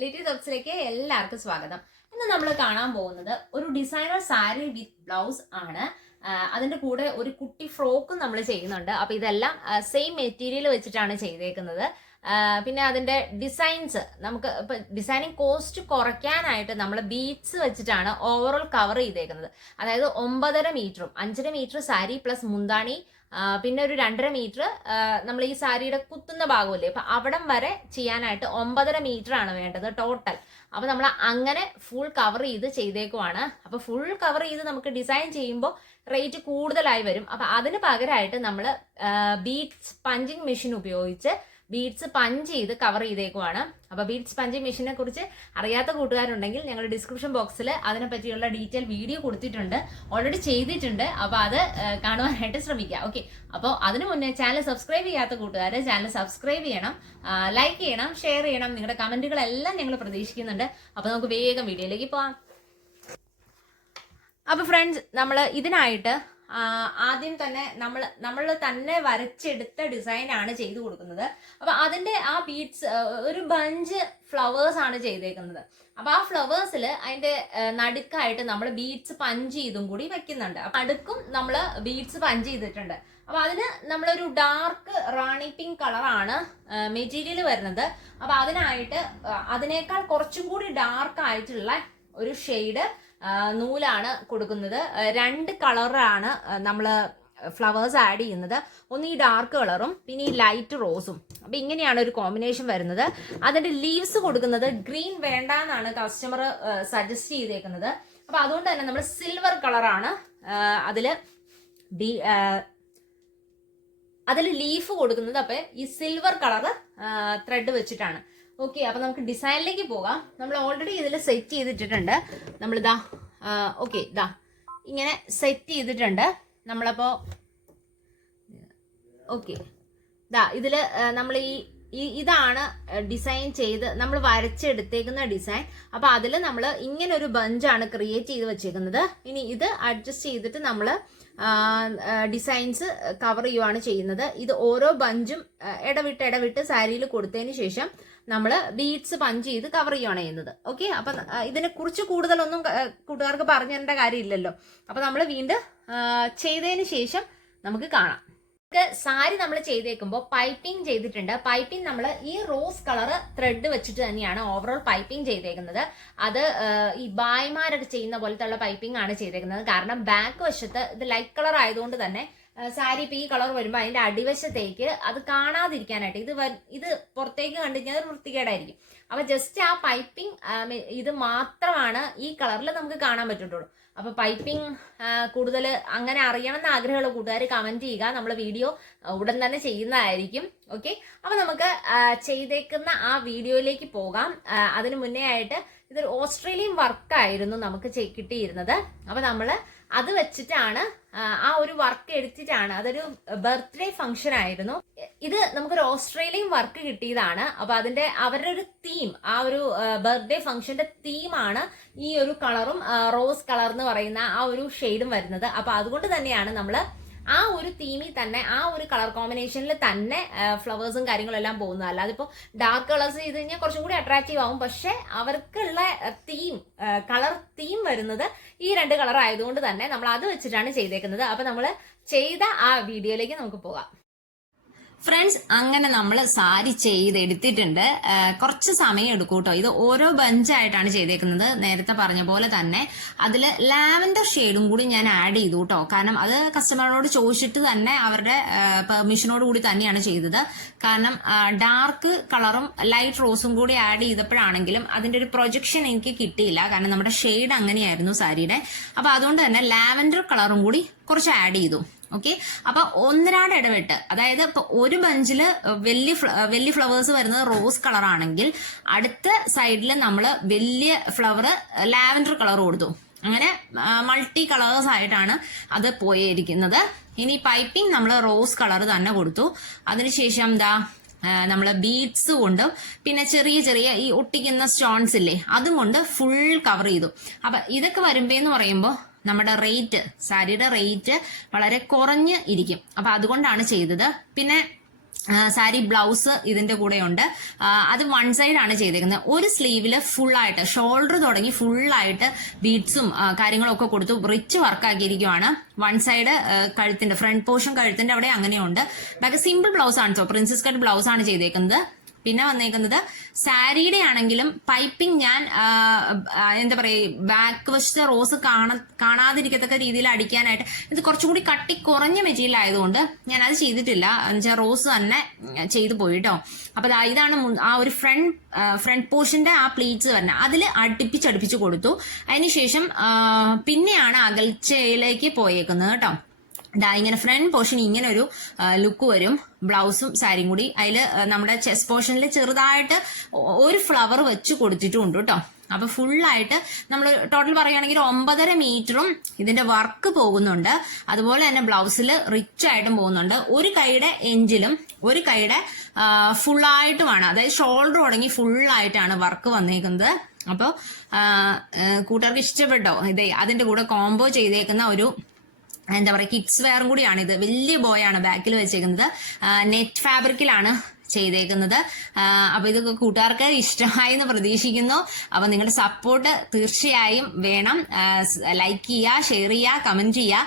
Little ടോപ്സിലേക്ക് എല്ലാവർക്കും സ്വാഗതം. ഇന്ന് നമ്മൾ കാണാൻ പോകുന്നത് ഒരു ഡിസൈനർ സാരി വിത്ത് ബ്ലൗസ് ആണ്. അതിന്റെ കൂടെ ഒരു കുട്ടി ഫ്രോക്കും നമ്മൾ ചെയ്യുന്നുണ്ട്. അപ്പൊ ഇതെല്ലാം സെയിം മെറ്റീരിയൽ വെച്ചിട്ടാണ് ചെയ്തേക്കുന്നത്. പിന്നെ അതിന്റെ ഡിസൈൻസ് നമുക്ക് ഇപ്പൊ ഡിസൈനിങ് കോസ്റ്റ് കുറയ്ക്കാനായിട്ട് നമ്മൾ ബീഡ്സ് വെച്ചിട്ടാണ് ഓവറോൾ കവർ ചെയ്തേക്കുന്നത്. അതായത് ഒമ്പതര മീറ്ററും അഞ്ചര മീറ്റർ സാരി പ്ലസ് മുന്താണി പിന്നെ ഒരു രണ്ടര മീറ്റർ നമ്മൾ ഈ സാരിയുടെ കുത്തുന്ന ഭാഗമല്ലേ? അപ്പൊ അവിടം വരെ ചെയ്യാനായിട്ട് ഒമ്പതര മീറ്റർ ആണ് വേണ്ടത് ടോട്ടൽ അപ്പൊ നമ്മൾ അങ്ങനെ ഫുൾ കവർ ചെയ്ത് ചെയ്തേക്കുവാണ്. അപ്പൊ ഫുൾ കവർ ചെയ്ത് നമുക്ക് ഡിസൈൻ ചെയ്യുമ്പോൾ റേറ്റ് കൂടുതലായി വരും. അപ്പൊ അതിന് പകരമായിട്ട് നമ്മൾ ബീറ്റ്സ് പഞ്ചിങ് മെഷീൻ ഉപയോഗിച്ച് ബീഡ്സ് പഞ്ച് ചെയ്ത് കവർ ചെയ്തേക്കുവാണ്. അപ്പൊ ബീഡ്സ് പഞ്ച് മെഷീനെ കുറിച്ച് അറിയാത്ത കൂട്ടുകാരുണ്ടെങ്കിൽ ഞങ്ങൾ ഡിസ്ക്രിപ്ഷൻ ബോക്സിൽ അതിനെ പറ്റിയുള്ള ഡീറ്റെയിൽ വീഡിയോ കൊടുത്തിട്ടുണ്ട്. ഓൾറെഡി ചെയ്തിട്ടുണ്ട്. അപ്പൊ അത് കാണുവാനായിട്ട് ശ്രമിക്കുക ഓക്കെ. അപ്പോൾ അതിനു മുന്നേ ചാനൽ സബ്സ്ക്രൈബ് ചെയ്യാത്ത കൂട്ടുകാർ ചാനൽ സബ്സ്ക്രൈബ് ചെയ്യണം. ലൈക്ക് ചെയ്യണം ഷെയർ ചെയ്യണം. നിങ്ങളുടെ കമന്റുകളെല്ലാം ഞങ്ങൾ പ്രതീക്ഷിക്കുന്നുണ്ട്. അപ്പൊ നമുക്ക് വേഗം വീഡിയോയിലേക്ക് പോവാം. അപ്പൊ ഫ്രണ്ട്സ് നമ്മൾ ഇതിനായിട്ട് ആദ്യം തന്നെ നമ്മൾ നമ്മൾ തന്നെ വരച്ചെടുത്ത ഡിസൈൻ ആണ് ചെയ്തു കൊടുക്കുന്നത്. അപ്പൊ അതിന്റെ ആ ബീഡ്സ് ഒരു ബഞ്ച് ഫ്ലവേഴ്സ് ആണ് ചെയ്തേക്കുന്നത്. അപ്പൊ ആ ഫ്ലവേഴ്സിൽ അതിന്റെ നടുക്കായിട്ട് നമ്മൾ ബീഡ്സ് പഞ്ച് ചെയ്തും കൂടി വെക്കുന്നുണ്ട്. അപ്പൊ അടുക്കും നമ്മൾ ബീഡ്സ് പഞ്ച് ചെയ്തിട്ടുണ്ട്. അപ്പൊ അതിന് നമ്മളൊരു ഡാർക്ക് റാണി പിങ്ക് കളറാണ് മെറ്റീരിയൽ വരുന്നത്. അപ്പൊ അതിനായിട്ട് അതിനേക്കാൾ കുറച്ചും കൂടി ഡാർക്ക് ആയിട്ടുള്ള ഒരു ഷെയ്ഡ് നൂലാണ് കൊടുക്കുന്നത്. രണ്ട് കളറാണ് നമ്മൾ ഫ്ലവേഴ്സ് ആഡ് ചെയ്യുന്നത്. ഒന്ന് ഈ ഡാർക്ക് കളറും പിന്നെ ഈ ലൈറ്റ് റോസും. അപ്പൊ ഇങ്ങനെയാണ് ഒരു കോമ്പിനേഷൻ വരുന്നത്. അതിന്റെ ലീവ്സ് കൊടുക്കുന്നത് ഗ്രീൻ വേണ്ട എന്നാണ് കസ്റ്റമർ സജസ്റ്റ് ചെയ്തേക്കുന്നത്. അപ്പൊ അതുകൊണ്ട് തന്നെ നമ്മൾ സിൽവർ കളറാണ് അതിൽ ബി അതിൽ ലീഫ് കൊടുക്കുന്നത്. അപ്പൊ ഈ സിൽവർ കളർ ത്രെഡ് വെച്ചിട്ടാണ്. ഓക്കെ അപ്പൊ നമുക്ക് ഡിസൈനിലേക്ക് പോകാം. നമ്മൾ ഓൾറെഡി ഇതിൽ സെറ്റ് ചെയ്തിട്ടിട്ടുണ്ട്. നമ്മളിതാ ഓക്കെ ഇതാ. ഇങ്ങനെ സെറ്റ് ചെയ്തിട്ടുണ്ട്. നമ്മളപ്പോ ഓക്കെ ഇതാ ഇതിൽ നമ്മൾ ഈ ഈ- ഇതാണ് ഡിസൈൻ ചെയ്ത് നമ്മൾ വരച്ചെടുത്തേക്കുന്ന ഡിസൈൻ അപ്പോൾ അതിൽ നമ്മൾ ഇങ്ങനെ ഒരു ബഞ്ചാണ് ക്രിയേറ്റ് ചെയ്ത് വെച്ചേക്കുന്നത്. ഇനി ഇത് അഡ്ജസ്റ്റ് ചെയ്തിട്ട് നമ്മൾ ഡിസൈൻസ് കവർ ചെയ്യുവാണ് ചെയ്യുന്നത്. ഇത് ഓരോ ബഞ്ചും ഇടവിട്ട് ഇടവിട്ട് സാരിയിൽ കൊടുത്തതിന് ശേഷം നമ്മൾ ബീഡ്സ് പഞ്ച് ചെയ്ത് കവർ ചെയ്യുകയാണ് ചെയ്യുന്നത്. ഓക്കെ അപ്പം ആ, ഇതിനെ കുറിച്ച് കൂടുതലൊന്നും കൂട്ടുകാർക്ക് പറഞ്ഞു തരേണ്ട കാര്യമില്ലല്ലോ. അപ്പം നമ്മൾ വീണ്ടും ചെയ്തതിന് ശേഷം നമുക്ക് കാണാം. സാരി നമ്മൾ ചെയ്തേക്കുമ്പോൾ പൈപ്പിംഗ് ചെയ്തിട്ടുണ്ട്. പൈപ്പിംഗ് നമ്മൾ ഈ റോസ് കളർ ത്രെഡ് വെച്ചിട്ട് തന്നെയാണ് ഓവറോൾ പൈപ്പിംഗ് ചെയ്തേക്കുന്നത്. അത് ഈ ബായ്മാരൊക്കെ ചെയ്യുന്ന പോലത്തെ ഉള്ള പൈപ്പിംഗ് ആണ് ചെയ്തേക്കുന്നത്. കാരണം ബാക്ക് വശത്ത് ഇത് ലൈറ്റ് കളർ ആയതുകൊണ്ട് തന്നെ സാരി ഇപ്പൊ ഈ കളർ വരുമ്പോൾ അതിന്റെ അടിവശത്തേക്ക് അത് കാണാതിരിക്കാനായിട്ട് ഇത് ഇത് പുറത്തേക്ക് കണ്ടു കഴിഞ്ഞാൽ അത് വൃത്തികേടായിരിക്കും. അപ്പൊ ജസ്റ്റ് ആ പൈപ്പിംഗ് ഇത് മാത്രമാണ് ഈ കളറിൽ നമുക്ക് കാണാൻ പറ്റുള്ളൂ. അപ്പൊ പൈപ്പിംഗ് കൂടുതൽ അങ്ങനെ അറിയണമെന്ന് ആഗ്രഹമുള്ള കൂട്ടുകാർ കമന്റ് ചെയ്യുക. നമ്മൾ വീഡിയോ ഉടൻ തന്നെ ചെയ്യുന്നതായിരിക്കും. ഓക്കെ അപ്പൊ നമുക്ക് ചെയ്തേക്കുന്ന ആ വീഡിയോയിലേക്ക് പോകാം. അതിന് മുന്നേ ആയിട്ട് ഇതൊരു ഓസ്ട്രേലിയൻ വർക്കായിരുന്നു നമുക്ക് കിട്ടിയിരുന്നത്. അപ്പൊ നമ്മൾ അത് വെച്ചിട്ടാണ് ആ, ഒരു വർക്ക് എടുത്തിട്ടാണ്. അതൊരു ബർത്ത്ഡേ ഫംഗ്ഷൻ ആയിരുന്നു. ഇത് നമുക്കൊരു ഓസ്ട്രേലിയൻ വർക്ക് കിട്ടിയതാണ്. അപ്പൊ അതിന്റെ അവരുടെ ഒരു തീം ആ ഒരു ബർത്ത്ഡേ ഫംഗ്ഷന്റെ തീമാണ് ഈ ഒരു കളറും റോസ് കളർ എന്ന് പറയുന്ന ആ ഒരു ഷെയ്ഡും വരുന്നത്. അപ്പൊ അതുകൊണ്ട് തന്നെയാണ് നമ്മൾ ആ ഒരു തീമിൽ തന്നെ ആ ഒരു കളർ കോമ്പിനേഷനിൽ തന്നെ ഫ്ലവേഴ്സും കാര്യങ്ങളും എല്ലാം പോകുന്നത്. അല്ലാതെ ഇപ്പോൾ ഡാർക്ക് കളേഴ്സ് ചെയ്ത് കഴിഞ്ഞാൽ കുറച്ചും കൂടി അട്രാക്റ്റീവ് ആവും. പക്ഷെ അവർക്കുള്ള തീം കളർ തീം വരുന്നത് ഈ രണ്ട് കളർ ആയതുകൊണ്ട് തന്നെ നമ്മൾ അത് വെച്ചിട്ടാണ് ചെയ്തേക്കുന്നത്. അപ്പൊ നമ്മൾ ചെയ്ത ആ വീഡിയോയിലേക്ക് നമുക്ക് പോകാം. ഫ്രണ്ട്സ് അങ്ങനെ നമ്മൾ സാരി ചെയ്തെടുത്തിട്ടുണ്ട്. കുറച്ച് സമയം എടുക്കും കേട്ടോ ഇത് ഓരോ ബഞ്ചായിട്ടാണ് ചെയ്തേക്കുന്നത്. നേരത്തെ പറഞ്ഞ പോലെ തന്നെ അതിൽ ലാവൻഡർ ഷെയ്ഡും കൂടി ഞാൻ ആഡ് ചെയ്തു കേട്ടോ കാരണം അത് കസ്റ്റമറിനോട് ചോദിച്ചിട്ട് തന്നെ അവരുടെ പെർമിഷനോട് കൂടി തന്നെയാണ് ചെയ്തത്. കാരണം ഡാർക്ക് കളറും ലൈറ്റ് റോസും കൂടി ആഡ് ചെയ്തപ്പോഴാണെങ്കിലും അതിന്റെ ഒരു പ്രൊജക്ഷൻ എനിക്ക് കിട്ടിയില്ല. കാരണം നമ്മുടെ ഷെയ്ഡ് അങ്ങനെയായിരുന്നു സാരിയുടെ. അപ്പോൾ അതുകൊണ്ട് തന്നെ ലാവൻഡർ കളറും കൂടി കുറച്ച് ആഡ് ചെയ്തു. ഓക്കെ അപ്പൊ ഒന്നരാട് ഇടവിട്ട്. അതായത് ഇപ്പൊ ഒരു ബഞ്ചിൽ വലിയ വലിയ ഫ്ലവേഴ്സ് വരുന്നത് റോസ് കളർ ആണെങ്കിൽ അടുത്ത സൈഡിൽ നമ്മൾ വലിയ ഫ്ലവർ ലാവൻഡർ കളർ കൊടുത്തു. അങ്ങനെ മൾട്ടി കളേഴ്സ് ആയിട്ടാണ് അത് പോയിരിക്കുന്നത്. ഇനി പൈപ്പിംഗ് നമ്മൾ റോസ് കളർ തന്നെ കൊടുത്തു. അതിനുശേഷം എന്താ? നമ്മൾ ബീഡ്സ് കൊണ്ടും പിന്നെ ചെറിയ ചെറിയ ഈ ഒട്ടിക്കുന്ന സ്റ്റോൺസ് ഇല്ലേ അതും കൊണ്ട് ഫുൾ കവർ ചെയ്തു. അപ്പൊ ഇതൊക്കെ വരുമ്പേന്ന് പറയുമ്പോൾ നമ്മുടെ റേറ്റ് സാരിയുടെ റേറ്റ് വളരെ കുറഞ്ഞ് ഇരിക്കും. അപ്പൊ അതുകൊണ്ടാണ് ചെയ്തത്. പിന്നെ സാരി ബ്ലൗസ് ഇതിന്റെ കൂടെയുണ്ട്. അത് വൺ സൈഡ് ആണ് ചെയ്തേക്കുന്നത്. ഒരു സ്ലീവിൽ ഫുൾ ആയിട്ട് ഷോൾഡർ തുടങ്ങി ഫുൾ ആയിട്ട് ബീഡ്സും കാര്യങ്ങളൊക്കെ കൊടുത്തു. റിച്ച് വർക്ക് ആക്കിയിരിക്കുവാണ്. വൺ സൈഡ് കഴുത്തിന്റെ ഫ്രണ്ട് പോർഷൻ കഴുത്തിന്റെ അവിടെ അങ്ങനെയുണ്ട്. ബാക്കി സിമ്പിൾ ബ്ലൗസ് ആണ് പ്രിൻസസ് കട്ട് ബ്ലൗസ് ആണ് ചെയ്തേക്കുന്നത്. പിന്നെ വന്നേക്കുന്നത് സാരിയുടെ ആണെങ്കിലും പൈപ്പിംഗ് ഞാൻ എന്താ പറയുക ബാക്ക് വശത്തെ റോസ് കാണ കാണാതിരിക്കത്തക്ക രീതിയിൽ അടിക്കാനായിട്ട് ഇത് കുറച്ചും കൂടി കട്ടി കുറഞ്ഞ മെറ്റീരിയൽ ആയതുകൊണ്ട് ഞാൻ അത് ചെയ്തിട്ടില്ല. എന്നുവെച്ചാൽ റോസ് തന്നെ ചെയ്തു പോയിട്ടോ. അപ്പൊ ഇതാണ് ആ ഒരു ഫ്രണ്ട് ഫ്രണ്ട് പോർഷന്റെ ആ പ്ലീറ്റ്സ് വരുന്നത് അതിൽ അടുപ്പിച്ചടുപ്പിച്ച് കൊടുത്തു. അതിനുശേഷം പിന്നെയാണ് അകൽച്ചയിലേക്ക് പോയേക്കുന്നത് കേട്ടോ. ദാ ഇങ്ങനെ ഫ്രണ്ട് പോർഷൻ ഇങ്ങനെ ഒരു ലുക്ക് വരും. ബ്ലൗസും സാരിയും കൂടി. അതിൽ നമ്മുടെ ചെസ് പോർഷനിൽ ചെറുതായിട്ട് ഒരു ഫ്ലവർ വെച്ച് കൊടുത്തിട്ടുണ്ട് കേട്ടോ. അപ്പൊ ഫുള്ളായിട്ട് നമ്മൾ ടോട്ടൽ പറയുകയാണെങ്കിൽ ഒമ്പതര മീറ്ററും ഇതിന്റെ വർക്ക് പോകുന്നുണ്ട്. അതുപോലെ തന്നെ ബ്ലൗസിൽ റിച്ച് ആയിട്ടും പോകുന്നുണ്ട്. ഒരു കൈയുടെ എഞ്ചിലും ഒരു കൈയുടെ ഫുള്ളായിട്ടുമാണ് അതായത് ഷോൾഡർ തുടങ്ങി ഫുള്ളായിട്ടാണ് വർക്ക് വന്നേക്കുന്നത്. അപ്പോൾ കൂട്ടുകാർക്ക് ഇഷ്ടപ്പെട്ടോ? ഇതേ അതിന്റെ കൂടെ കോംബോ ചെയ്തേക്കുന്ന ഒരു എന്താ പറയുക കിഡ്സ് വെയറും കൂടിയാണ് ഇത്. വലിയ ബോയാണ് ബാക്കിൽ വെച്ചേക്കുന്നത്. നെറ്റ് ഫാബ്രിക്കിലാണ് ചെയ്തേക്കുന്നത്. അപ്പൊ ഇത് കൂട്ടുകാർക്ക് ഇഷ്ടമായി എന്ന് പ്രതീക്ഷിക്കുന്നു. അപ്പൊ നിങ്ങളുടെ സപ്പോർട്ട് തീർച്ചയായും വേണം. ലൈക്ക് ചെയ്യുക ഷെയർ ചെയ്യുക കമന്റ് ചെയ്യുക.